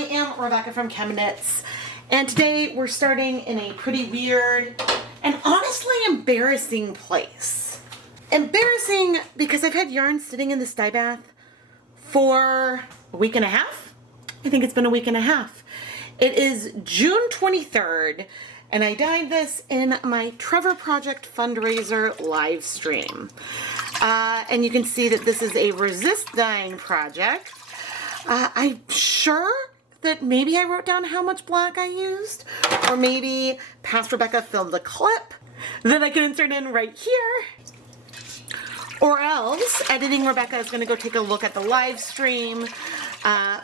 I am Rebecca from ChemKnits, and today we're starting in a pretty weird and honestly embarrassing place. Embarrassing because I've had yarn sitting in this dye bath for a week and a half. I think it's been a week and a half. It is June 23rd, and I dyed this in my Trevor Project fundraiser live stream. And you can see that this is a resist dyeing project. I'm sure that maybe I wrote down how much black I used, or maybe past Rebecca filmed a clip that I can insert in right here. Or else, editing Rebecca is going to go take a look at the live stream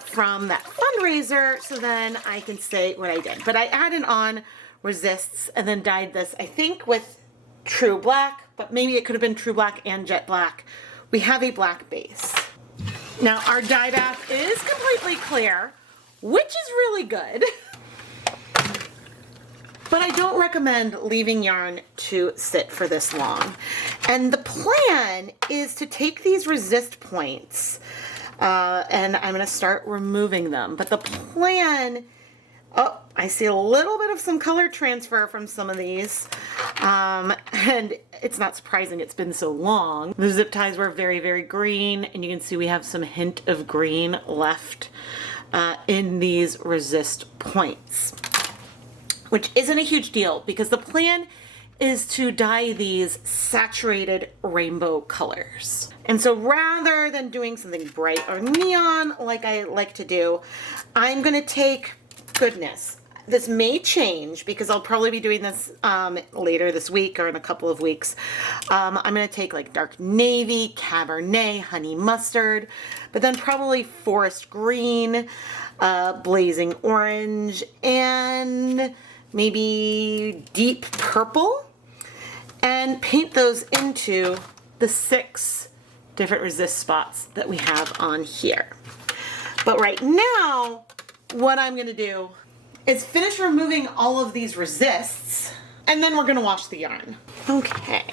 from that fundraiser, so then I can say what I did. But I added on resists and then dyed this, I think, with true black, but maybe it could have been true black and jet black. We have a black base. Now our dye bath is completely clear, which is really good. But I don't recommend leaving yarn to sit for this long. And the plan is to take these resist points and I'm gonna start removing them. But the plan, oh, I see a little bit of some color transfer from some of these. And it's not surprising, it's been so long. The zip ties were very, very green, and you can see we have some hint of green left in these resist points, which isn't a huge deal because the plan is to dye these saturated rainbow colors. And so rather than doing something bright or neon like I like to do, I'm gonna take, goodness, this may change because I'll probably be doing this later this week or in a couple of weeks. I'm gonna take like dark navy, Cabernet, honey mustard, but then probably forest green, blazing orange, and maybe deep purple, and paint those into the 6 different resist spots that we have on here. But right now, what I'm gonna do is finish removing all of these resists, and then we're gonna wash the yarn. Okay,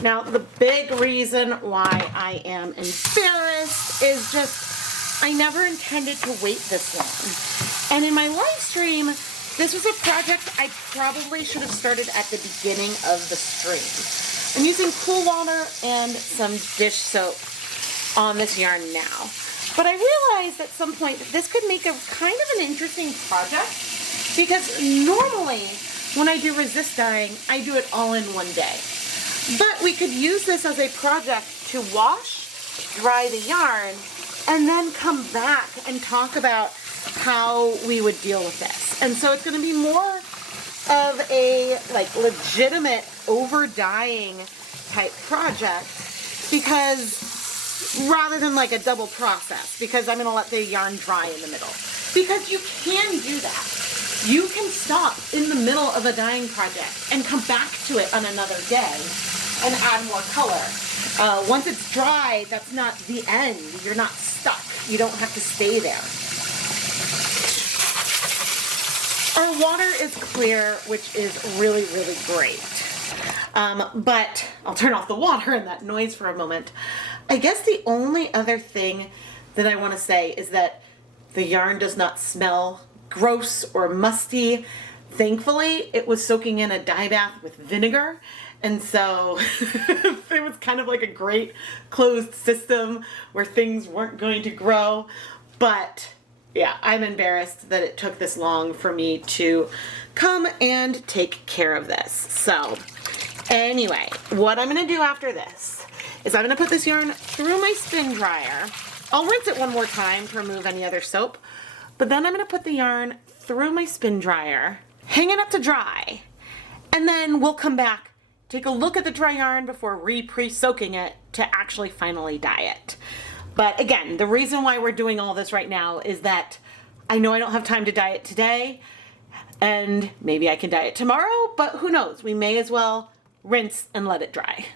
now the big reason why I am embarrassed is just, I never intended to wait this long. And in my live stream, this was a project I probably should have started at the beginning of the stream. I'm using cool water and some dish soap on this yarn now. But I realized at some point that this could make a kind of an interesting project because normally when I do resist dyeing, I do it all in one day. But we could use this as a project to wash, dry the yarn, and then come back and talk about how we would deal with this. And so it's going to be more of a like legitimate over dyeing type project because rather than like a double process, because I'm going to let the yarn dry in the middle. Because you can do that. You can stop in the middle of a dyeing project and come back to it on another day and add more color. Once it's dry, that's not the end. You're not stuck. You don't have to stay there. Our water is clear, which is really, really great. But I'll turn off the water and that noise for a moment. I guess the only other thing that I want to say is that the yarn does not smell gross or musty. Thankfully, it was soaking in a dye bath with vinegar, and so it was kind of like a great closed system where things weren't going to grow. But yeah, I'm embarrassed that it took this long for me to come and take care of this. So anyway, what I'm going to do after this is I'm going to put this yarn through my spin dryer. I'll rinse it one more time to remove any other soap, but then I'm going to put the yarn through my spin dryer, hang it up to dry, and then we'll come back, take a look at the dry yarn before pre-soaking it to actually finally dye it. But again, the reason why we're doing all this right now is that I know I don't have time to dye it today, and maybe I can dye it tomorrow, but who knows? We may as well rinse and let it dry.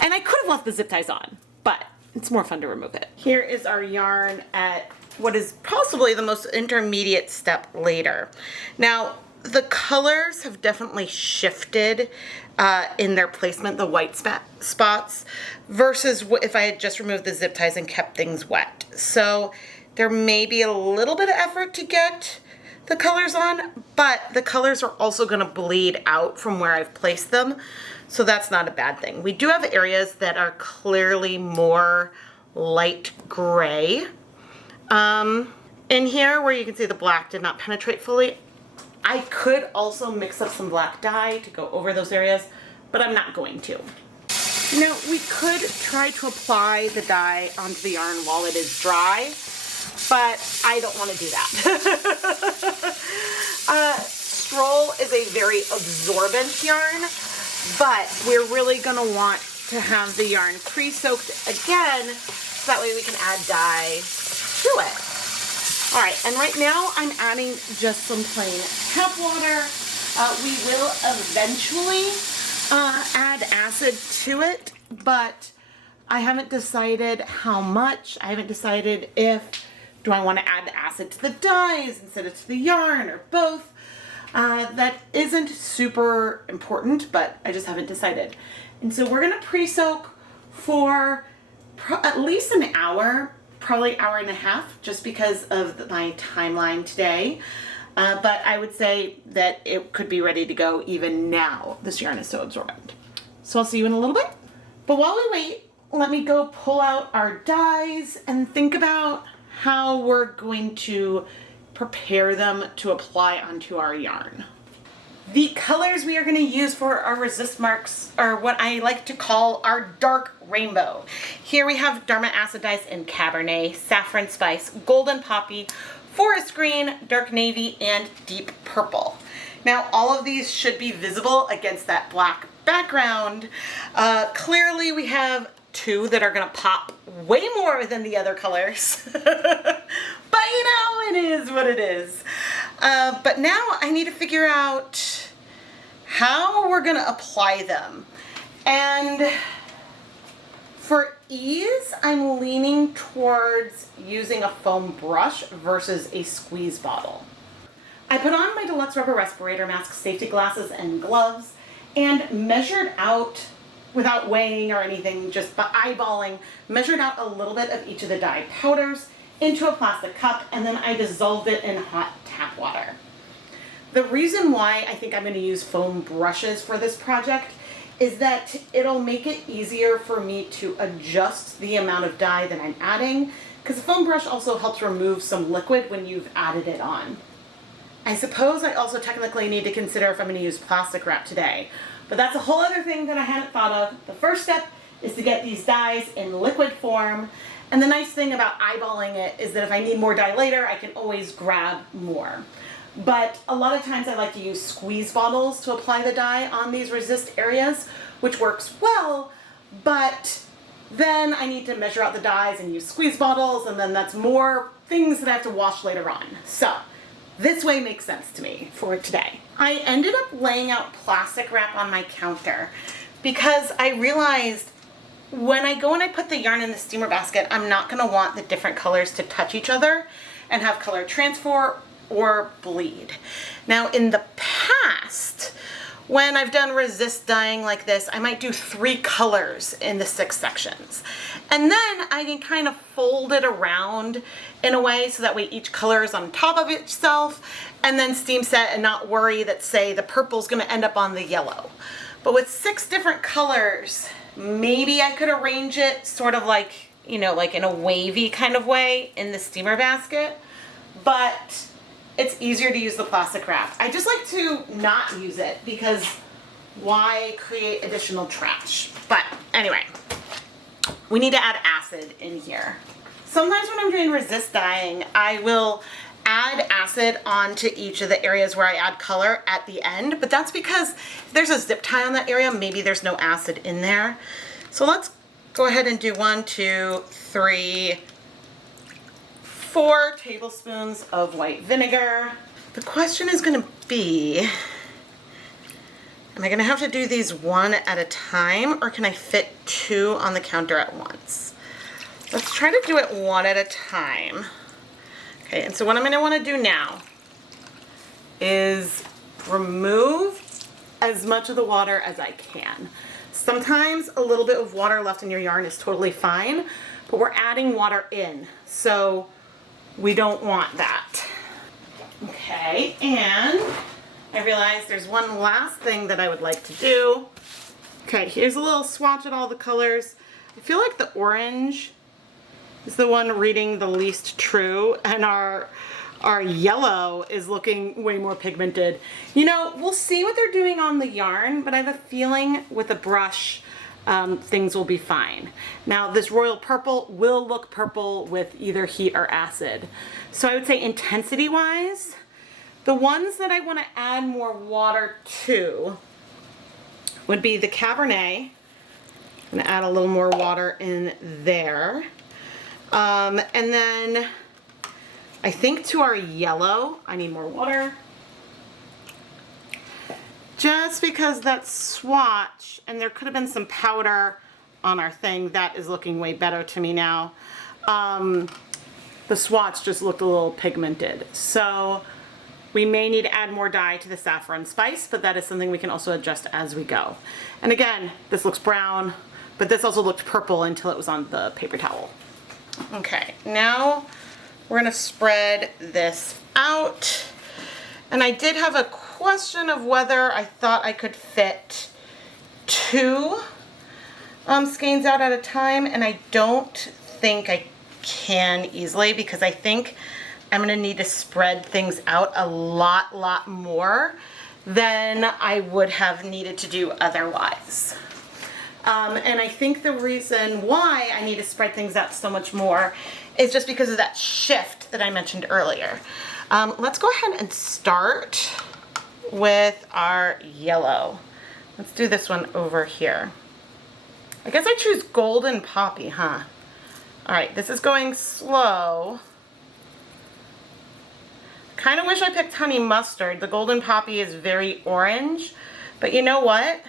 And I could have left the zip ties on, but it's more fun to remove it. Here is our yarn at what is possibly the most intermediate step later. Now, the colors have definitely shifted in their placement, the white spots, versus if I had just removed the zip ties and kept things wet. So There may be a little bit of effort to get the colors on, but the colors are also gonna bleed out from where I've placed them, so that's not a bad thing. We do have areas that are clearly more light gray. In here where you can see the black did not penetrate fully, I could also mix up some black dye to go over those areas, but I'm not going to. Now, we could try to apply the dye onto the yarn while it is dry, but I don't want to do that. Stroll is a very absorbent yarn, but we're really going to want to have the yarn pre-soaked again, so that way we can add dye to it. All right, and right now I'm adding just some plain tap water. We will eventually add acid to it, but I haven't decided how much. I haven't decided if, do I want to add acid to the dyes instead of to the yarn or both? That isn't super important, but I just haven't decided. And so we're gonna pre-soak for at least an hour, probably hour and a half, just because of my timeline today. But I would say that it could be ready to go even now. This yarn is so absorbent. So I'll see you in a little bit. But while we wait, let me go pull out our dyes and think about how we're going to prepare them to apply onto our yarn. The colors we are going to use for our resist marks are what I like to call our dark rainbow. Here we have Dharma acid dyes in Cabernet, Saffron Spice, Golden Poppy, Forest Green, Dark Navy, and Deep Purple. Now, all of these should be visible against that black background. Clearly, we have two that are going to pop way more than the other colors. But you know, it is what it is. But now I need to figure out how we're going to apply them. And for ease, I'm leaning towards using a foam brush versus a squeeze bottle. I put on my deluxe rubber respirator mask, safety glasses, and gloves, and measured out, without weighing or anything, just by eyeballing, measured out a little bit of each of the dye powders into a plastic cup, and then I dissolved it in hot tap water. The reason why I think I'm going to use foam brushes for this project is that it'll make it easier for me to adjust the amount of dye that I'm adding, because the foam brush also helps remove some liquid when you've added it on. I suppose I also technically need to consider if I'm going to use plastic wrap today, but that's a whole other thing that I hadn't thought of. The first step is to get these dyes in liquid form, and the nice thing about eyeballing it is that if I need more dye later, I can always grab more. But a lot of times I like to use squeeze bottles to apply the dye on these resist areas, which works well, but then I need to measure out the dyes and use squeeze bottles, and then that's more things that I have to wash later on. So this way makes sense to me for today. I ended up laying out plastic wrap on my counter because I realized when I go and I put the yarn in the steamer basket, I'm not going to want the different colors to touch each other and have color transfer or bleed. Now, in the past, when I've done resist dyeing like this, I might do 3 colors in the 6 sections. And then I can kind of fold it around in a way so that way each color is on top of itself, and then steam set and not worry that, say, the purple's going to end up on the yellow. But with 6 different colors, maybe I could arrange it sort of like, you know, like in a wavy kind of way in the steamer basket. But it's easier to use the plastic wrap. I just like to not use it because why create additional trash? But anyway, we need to add acid in here. Sometimes when I'm doing resist dyeing, I will add acid onto each of the areas where I add color at the end, but that's because if there's a zip tie on that area, maybe there's no acid in there. So let's go ahead and do 1, 2, 3, 4 tablespoons of white vinegar. The question is going to be, am I going to have to do these one at a time, or can I fit 2 on the counter at once? Let's try to do it one at a time. Okay, and so what I'm going to want to do now is remove as much of the water as I can. Sometimes a little bit of water left in your yarn is totally fine, but we're adding water in. So We don't want that. Okay, and I realized there's one last thing that I would like to do. Okay, here's a little swatch at all the colors. I feel like the orange is the one reading the least true, and our yellow is looking way more pigmented. You know, we'll see what they're doing on the yarn, but I have a feeling with a brush, things will be fine. Now, this royal purple will look purple with either heat or acid. So I would say intensity-wise, the ones that I want to add more water to would be the Cabernet. I'm going to add a little more water in there. And then I think to our yellow, I need more water. Just because that swatch, and there could have been some powder on our thing, that is looking way better to me now. The swatch just looked a little pigmented. So we may need to add more dye to the saffron spice, but that is something we can also adjust as we go. And again, this looks brown, but this also looked purple until it was on the paper towel. Okay, now we're gonna spread this out. And I did have a question of whether I thought I could fit 2 skeins out at a time, and I don't think I can easily, because I think I'm gonna need to spread things out a lot more than I would have needed to do otherwise. And I think the reason why I need to spread things out so much more is just because of that shift that I mentioned earlier. Let's go ahead and start with our yellow. Let's do this one over here. I guess I choose Golden Poppy, huh? All right, this is going slow. Kind of wish I picked Honey Mustard. The Golden Poppy is very orange, but you know what?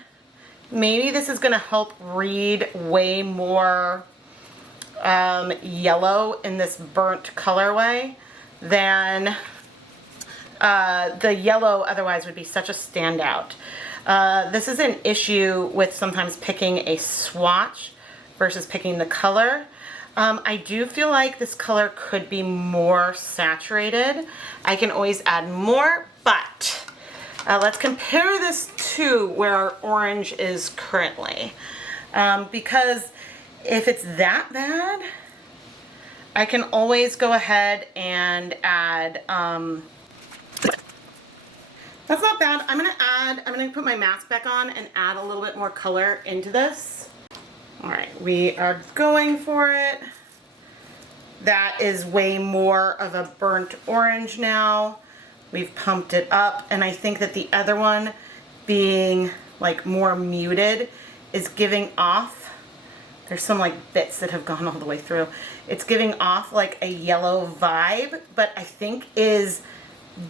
Maybe this is gonna help read way more yellow in this burnt colorway than the yellow otherwise would be such a standout. This is an issue with sometimes picking a swatch versus picking the color. I do feel like this color could be more saturated. I can always add more, but let's compare this to where our orange is currently. Because if it's that bad, I can always go ahead and add, that's not bad. I'm gonna put my mask back on and add a little bit more color into this. All right, we are going for it. That is way more of a burnt orange now. We've pumped it up, and I think that the other one being like more muted is giving off, there's some like bits that have gone all the way through. It's giving off like a yellow vibe, but I think is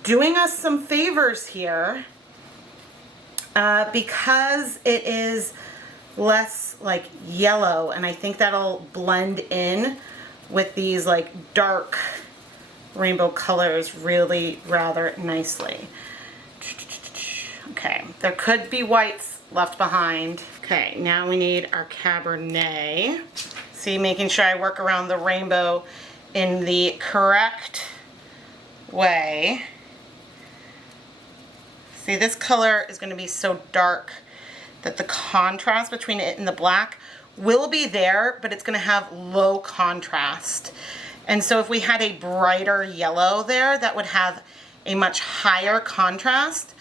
doing us some favors here because it is less like yellow, and I think that'll blend in with these like dark rainbow colors really rather nicely. Okay, there could be whites left behind. Okay, now we need our Cabernet. See, making sure I work around the rainbow in the correct way. See, this color is going to be so dark that the contrast between it and the black will be there, but it's going to have low contrast. And so if we had a brighter yellow there, that would have a much higher contrast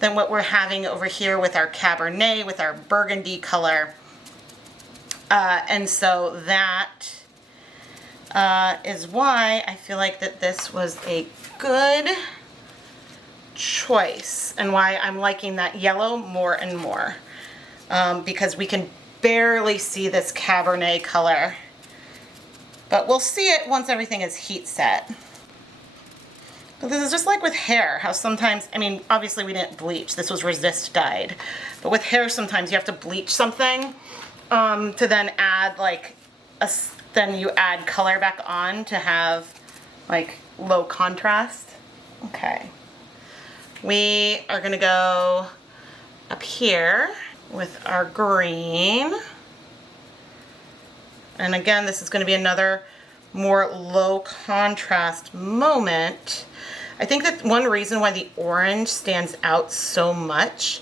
than what we're having over here with our Cabernet, with our burgundy color. And so that is why I feel like that this was a good choice, and why I'm liking that yellow more and more. Because we can barely see this Cabernet color. But we'll see it once everything is heat set. But this is just like with hair, how sometimes, I mean, obviously we didn't bleach, this was resist dyed. But with hair sometimes you have to bleach something to then add like, then you add color back on to have like low contrast. Okay. We are gonna go up here with our green. And again, this is going to be another more low contrast moment. I think that one reason why the orange stands out so much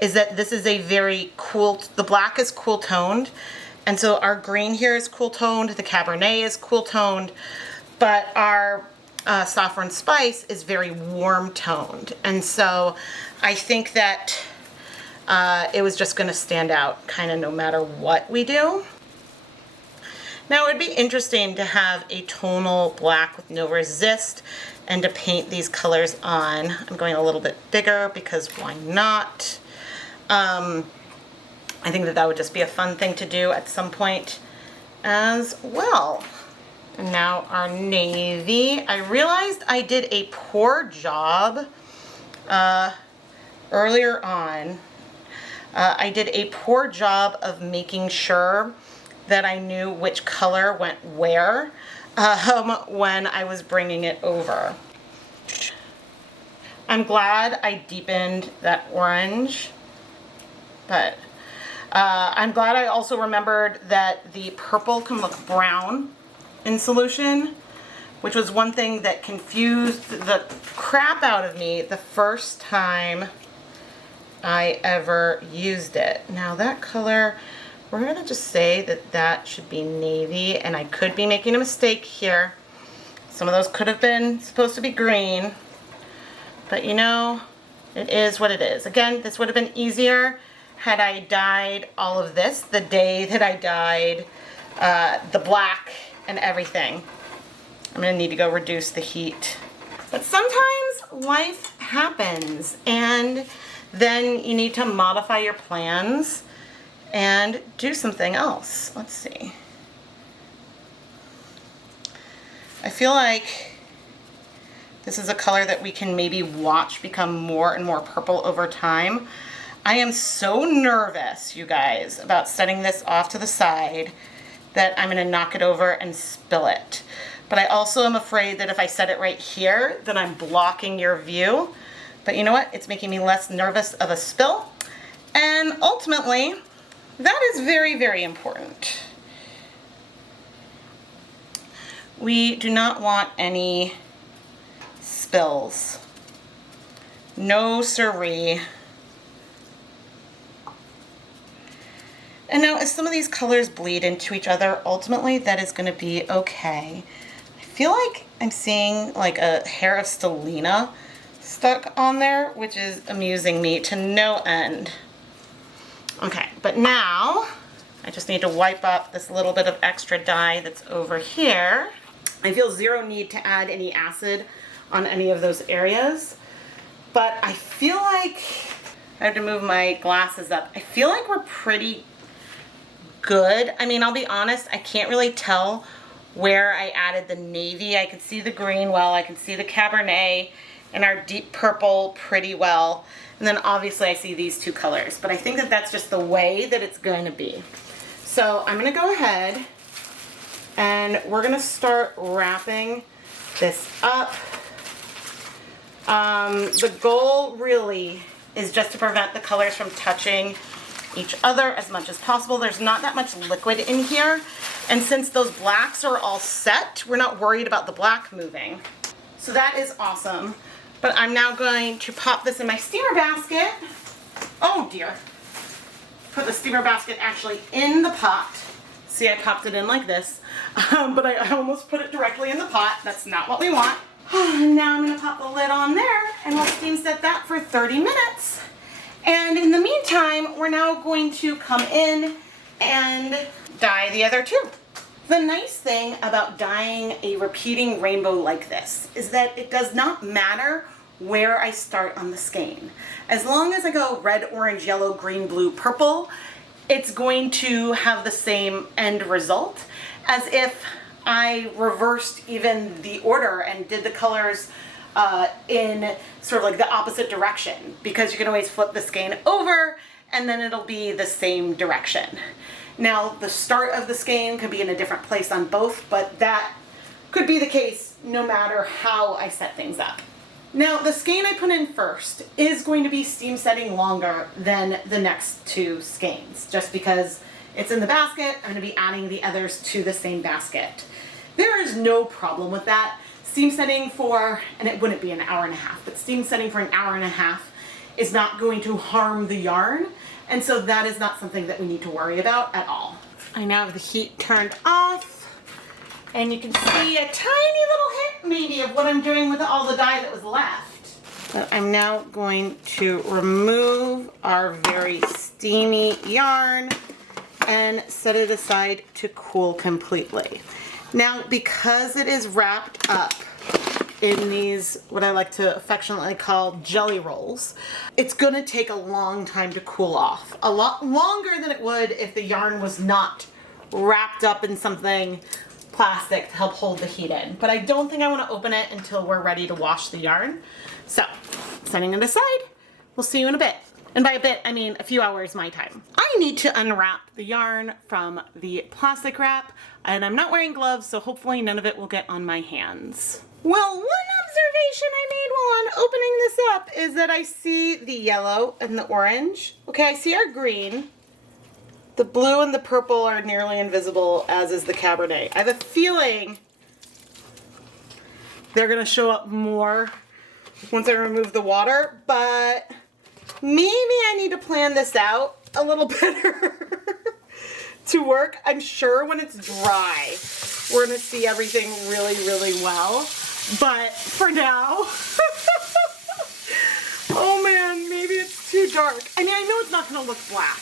is that this is a very cool, the black is cool toned, and so our green here is cool toned, the Cabernet is cool toned, but our Saffron Spice is very warm toned. And so I think that it was just gonna stand out kind of no matter what we do. Now it would be interesting to have a tonal black with no resist and to paint these colors on. I'm going a little bit bigger because why not? I think that that would just be a fun thing to do at some point as well. And now our navy. I realized I did a poor job earlier on. I did a poor job of making sure that I knew which color went where when I was bringing it over. I'm glad I deepened that orange, but I'm glad I also remembered that the purple can look brown in solution, which was one thing that confused the crap out of me the first time I ever used it. Now that color, we're gonna just say that that should be navy, and I could be making a mistake here. Some of those could have been supposed to be green, but you know, it is what it is. Again, this would have been easier had I dyed all of this the day that I dyed the black and everything. I'm gonna need to go reduce the heat. But sometimes life happens, and then you need to modify your plans and do something else. Let's see. I feel like this is a color that we can maybe watch become more and more purple over time. I am so nervous, you guys, about setting this off to the side that I'm gonna knock it over and spill it. But I also am afraid that if I set it right here, then I'm blocking your view. But you know what? It's making me less nervous of a spill. And ultimately, that is very, very important. We do not want any spills. No siree. And now as some of these colors bleed into each other, ultimately that is going to be okay. I feel like I'm seeing like a hair of Stellina stuck on there, which is amusing me to no end. Okay, but now I just need to wipe up this little bit of extra dye that's over here. I feel zero need to add any acid on any of those areas, but I feel like I have to move my glasses up. I feel like we're pretty good. I mean, I'll be honest, I can't really tell where I added the navy. I can see the green well, I can see the Cabernet and our deep purple pretty well. And then obviously I see these two colors, but I think that that's just the way that it's going to be. So I'm going to go ahead and we're going to start wrapping this up. The goal really is just to prevent the colors from touching each other as much as possible. There's not that much liquid in here, and since those blacks are all set, we're not worried about the black moving. So that is awesome. But I'm now going to pop this in my steamer basket. Oh dear. Put the steamer basket actually in the pot. See, I popped it in like this, but I almost put it directly in the pot. That's not what we want. Now I'm gonna pop the lid on there and we'll steam set that for 30 minutes. And in the meantime, we're now going to come in and dye the other two. The nice thing about dyeing a repeating rainbow like this is that it does not matter where I start on the skein. As long as I go red, orange, yellow, green, blue, purple, it's going to have the same end result as if I reversed even the order and did the colors in sort of like the opposite direction, because you can always flip the skein over and then it'll be the same direction. Now the start of the skein could be in a different place on both, but that could be the case no matter how I set things up. Now the skein I put in first is going to be steam setting longer than the next two skeins, just because it's in the basket. I'm going to be adding the others to the same basket. There is no problem with that. Steam setting for, and it wouldn't be an hour and a half, but steam setting for an hour and a half is not going to harm the yarn. And so that is not something that we need to worry about at all. I now have the heat turned off. And you can see a tiny little hint maybe of what I'm doing with all the dye that was left. But I'm now going to remove our very steamy yarn and set it aside to cool completely. Now, because it is wrapped up in these, what I like to affectionately call jelly rolls, it's gonna take a long time to cool off. A lot longer than it would if the yarn was not wrapped up in something plastic to help hold the heat in. But I don't think I want to open it until we're ready to wash the yarn. So, setting it aside, we'll see you in a bit. And by a bit, I mean a few hours my time. I need to unwrap the yarn from the plastic wrap, and I'm not wearing gloves, so hopefully none of it will get on my hands. Well, one observation I made while I'm opening this up is that I see the yellow and the orange. Okay, I see our green. The blue and the purple are nearly invisible, as is the Cabernet. I have a feeling they're gonna show up more once I remove the water, but maybe I need to plan this out a little better to work. I'm sure when it's dry, we're gonna see everything really, really well. But for now, oh man, maybe it's too dark. I mean, I know it's not gonna look black.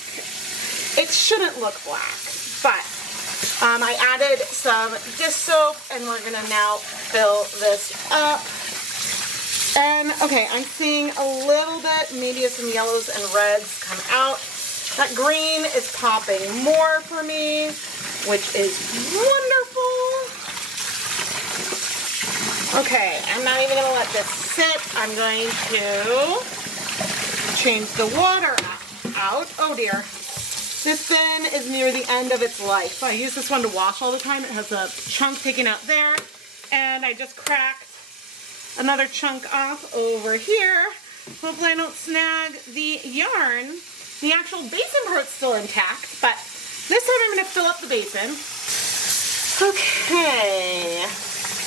It shouldn't look black, but I added some dish soap and we're gonna now fill this up. And okay, I'm seeing a little bit, maybe some yellows and reds come out. That green is popping more for me, which is wonderful. Okay, I'm not even gonna let this sit. I'm going to change the water out. Oh dear. This bin is near the end of its life. I use this one to wash all the time. It has a chunk taken out there, and I just cracked another chunk off over here. Hopefully I don't snag the yarn. The actual basin part's still intact, but this time I'm gonna fill up the basin. Okay,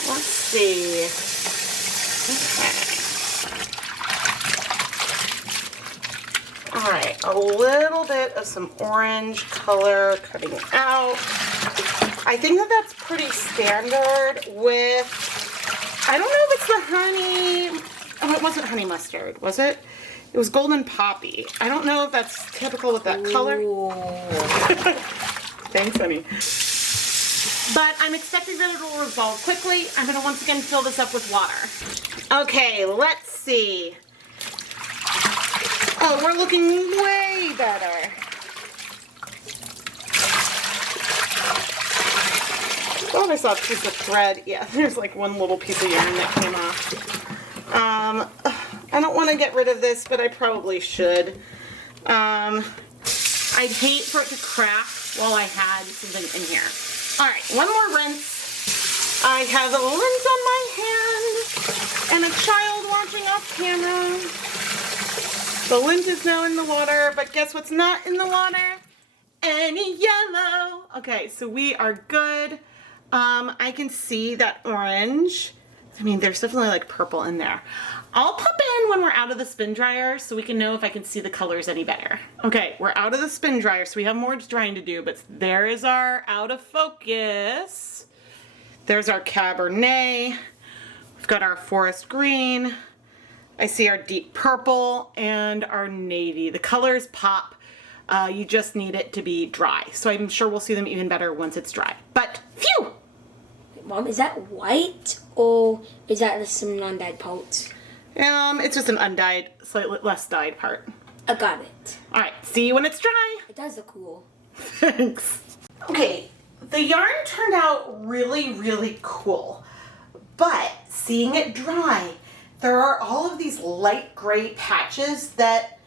let's see. Okay. All right, a little bit of some orange color cutting out. I think that that's pretty standard with, I don't know if it's the honey, oh, it wasn't honey mustard, was it? It was golden poppy. I don't know if that's typical with that color. Thanks, honey. But I'm expecting that it will resolve quickly. I'm gonna once again fill this up with water. Okay, let's see. Oh, we're looking way better. Oh, I saw a piece of thread. Yeah, there's like one little piece of yarn that came off. I don't want to get rid of this, but I probably should. I'd hate for it to crack while I had something in here. All right, one more rinse. I have a lint on my hand and a child watching off camera. The lint is now in the water, but guess what's not in the water? Any yellow. Okay, so we are good. I can see that orange. I mean, there's definitely like purple in there. I'll pop in when we're out of the spin dryer so we can know if I can see the colors any better. Okay, we're out of the spin dryer, so we have more drying to do, but there is our out of focus. There's our Cabernet. We've got our forest green. I see our deep purple and our navy. The colors pop. You just need it to be dry. So I'm sure we'll see them even better once it's dry. But, phew! Mom, is that white or is that some non-dyed parts? It's just an undyed, slightly less dyed part. I got it. All right, see you when it's dry. It does look cool. Thanks. Okay, the yarn turned out really, really cool. But seeing it dry, there are all of these light gray patches that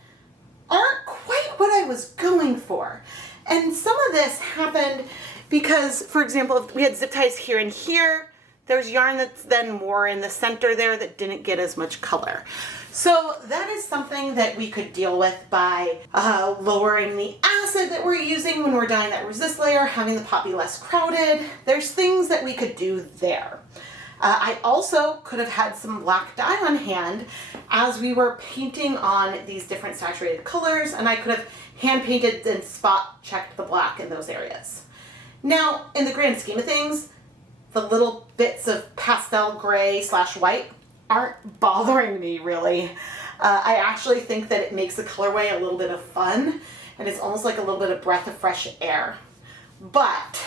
aren't quite what I was going for. And some of this happened because, for example, if we had zip ties here and here, there's yarn that's then more in the center there that didn't get as much color. So that is something that we could deal with by lowering the acid that we're using when we're dyeing that resist layer, having the pot be less crowded. There's things that we could do there. I also could have had some black dye on hand as we were painting on these different saturated colors, and I could have hand painted and spot checked the black in those areas. Now, in the grand scheme of things, the little bits of pastel gray / white aren't bothering me really. I actually think that it makes the colorway a little bit of fun, and it's almost like a little bit of breath of fresh air. But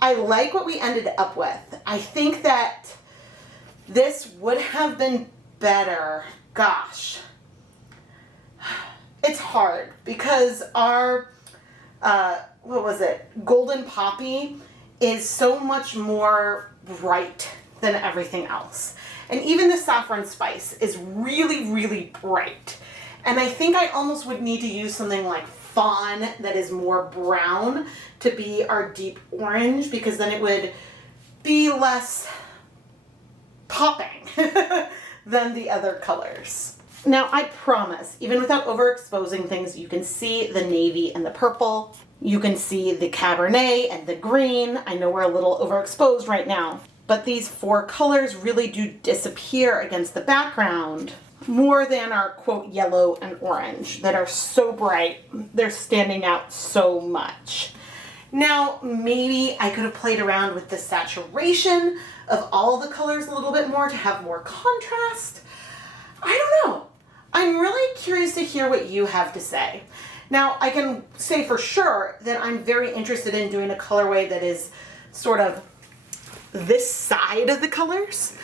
I like what we ended up with. I think that this would have been better. Gosh, it's hard because our, what was it? Golden Poppy is so much more bright than everything else. And even the Saffron Spice is really, really bright. And I think I almost would need to use something like Fawn that is more brown to be our deep orange, because then it would be less popping than the other colors. Now I promise, even without overexposing things, you can see the navy and the purple. You can see the Cabernet and the green. I know we're a little overexposed right now, but these 4 colors really do disappear against the background more than our quote yellow and orange that are so bright. They're standing out so much. Now, maybe I could have played around with the saturation of all the colors a little bit more to have more contrast. I don't know. I'm really curious to hear what you have to say. Now, I can say for sure that I'm very interested in doing a colorway that is sort of this side of the colors,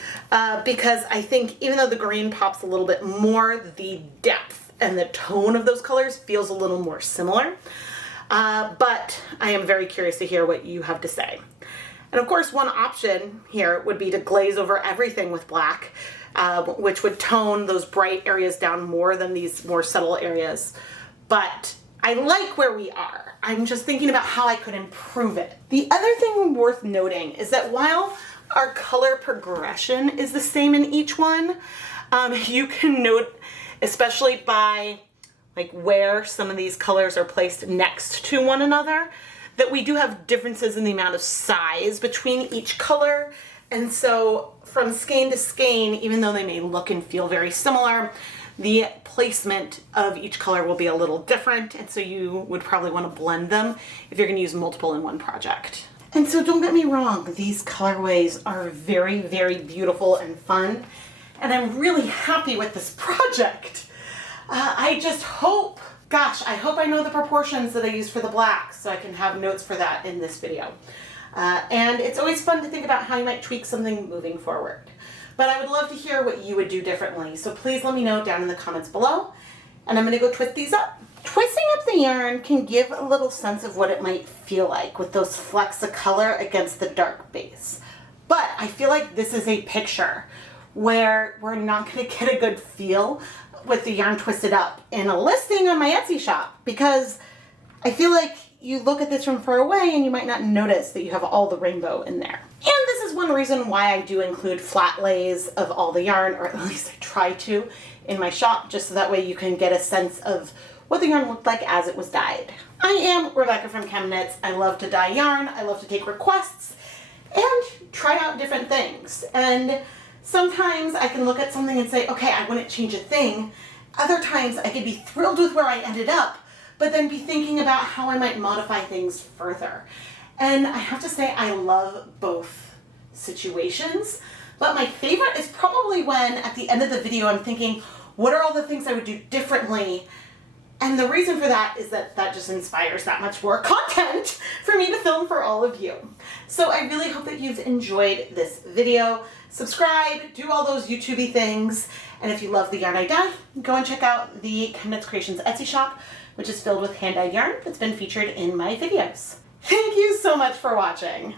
because I think even though the green pops a little bit more, the depth and the tone of those colors feels a little more similar. But I am very curious to hear what you have to say. And of course, one option here would be to glaze over everything with black, which would tone those bright areas down more than these more subtle areas. But I like where we are. I'm just thinking about how I could improve it. The other thing worth noting is that while our color progression is the same in each one, you can note, especially by like where some of these colors are placed next to one another, that we do have differences in the amount of size between each color. And so from skein to skein, even though they may look and feel very similar, the placement of each color will be a little different, and so you would probably want to blend them if you're going to use multiple in one project. And so don't get me wrong, these colorways are very, very beautiful and fun, and I'm really happy with this project. I just hope, gosh, I hope I know the proportions that I use for the black so I can have notes for that in this video. And it's always fun to think about how you might tweak something moving forward. But I would love to hear what you would do differently, so please let me know down in the comments below, and I'm going to go twist these up. Twisting up the yarn can give a little sense of what it might feel like with those flecks of color against the dark base. But I feel like this is a picture where we're not going to get a good feel with the yarn twisted up in a listing on my Etsy shop, because I feel like you look at this from far away and you might not notice that you have all the rainbow in there. And this is one reason why I do include flat lays of all the yarn, or at least I try to, in my shop, just so that way you can get a sense of what the yarn looked like as it was dyed. I am Rebecca from ChemKnits. I love to dye yarn, I love to take requests, and try out different things. And sometimes I can look at something and say, okay, I wouldn't change a thing. Other times I could be thrilled with where I ended up, but then be thinking about how I might modify things further. And I have to say, I love both situations, but my favorite is probably when at the end of the video I'm thinking, what are all the things I would do differently? And the reason for that is that that just inspires that much more content for me to film for all of you. So I really hope that you've enjoyed this video. Subscribe, do all those YouTube-y things, and if you love the yarn I dye, go and check out the ChemKnits Creations Etsy shop, which is filled with hand-dyed yarn that's been featured in my videos. Thank you so much for watching.